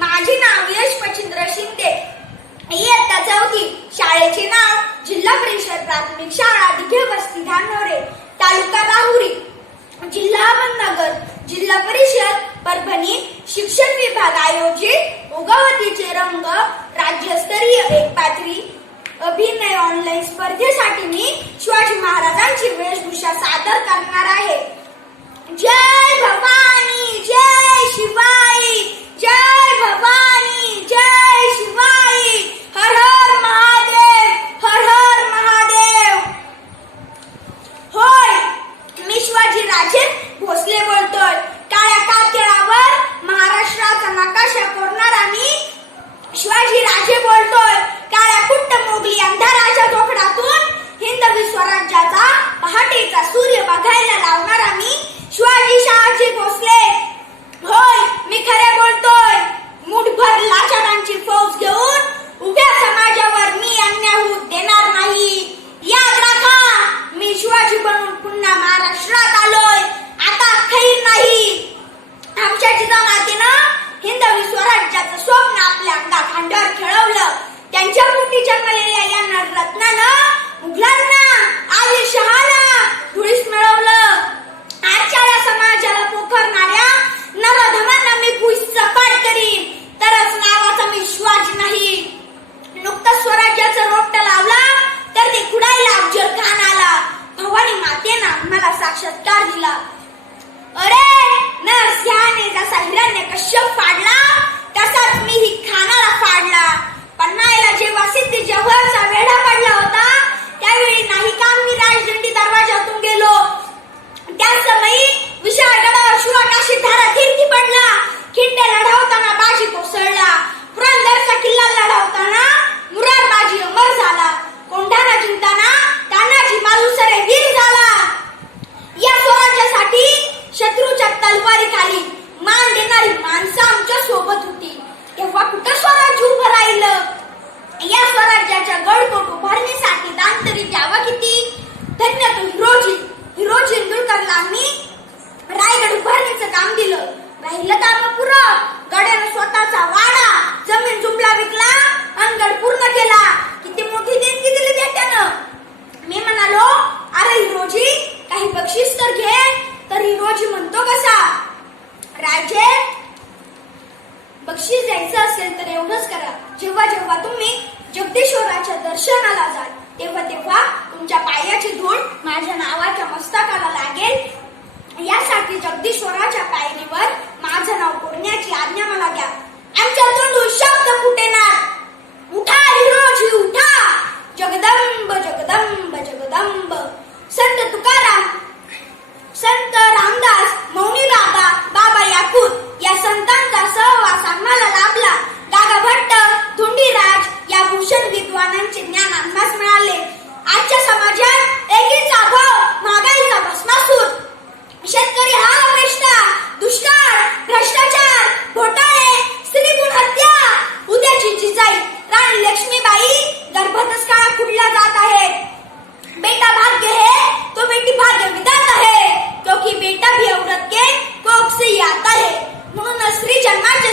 माझे नाव यश पचिंद्र शिंदे इयत्ता चौथी शाळेचे नाव जिल्हा परिषद प्राथमिक शाळा दिघे वस्ती धानोरे तालुका राहुरी जिल्हा अहमदनगर जिल्हा परिषद परभणी शिक्षण विभाग आयोजित उगवतीचे रंग राज्यस्तरीय एकपात्री अभिनय ऑनलाईन स्पर्धेसाठी मी शिवाजी महाराजांची वेशभूषा सादर करणार आहे. जय That's right. माणसं आमच्यासोबत होती. तेव्हा कुठं स्वराज्य उभं राहिलं? या स्वराज्याच्या गडकोट उभारणीसाठी दान तरी द्यावा किती? धन्य तो हिरोजी. हिरोजी इंदुरकरला मी रायगड उभारणीचं काम दिलं. राहिलं काम पुरं. गड्यानं स्वतःचा वाडा जमीन जुमला विकला अंगड पूर्ण केला. किती मोठी देणगी दिली त्यानं मी म्हणालो अरे हिरोजी काही बक्षीस तर घे. तर हिरोजी म्हणतो कसा राजे एवढंच करा. जेव्हा जेव्हा तुम्ही जगदीश्वराच्या दर्शनाला जाल तेव्हा तेव्हा तुमच्या पायाची धूळ माझ्या नावाच्या मस्तकाला लागेल. marcha.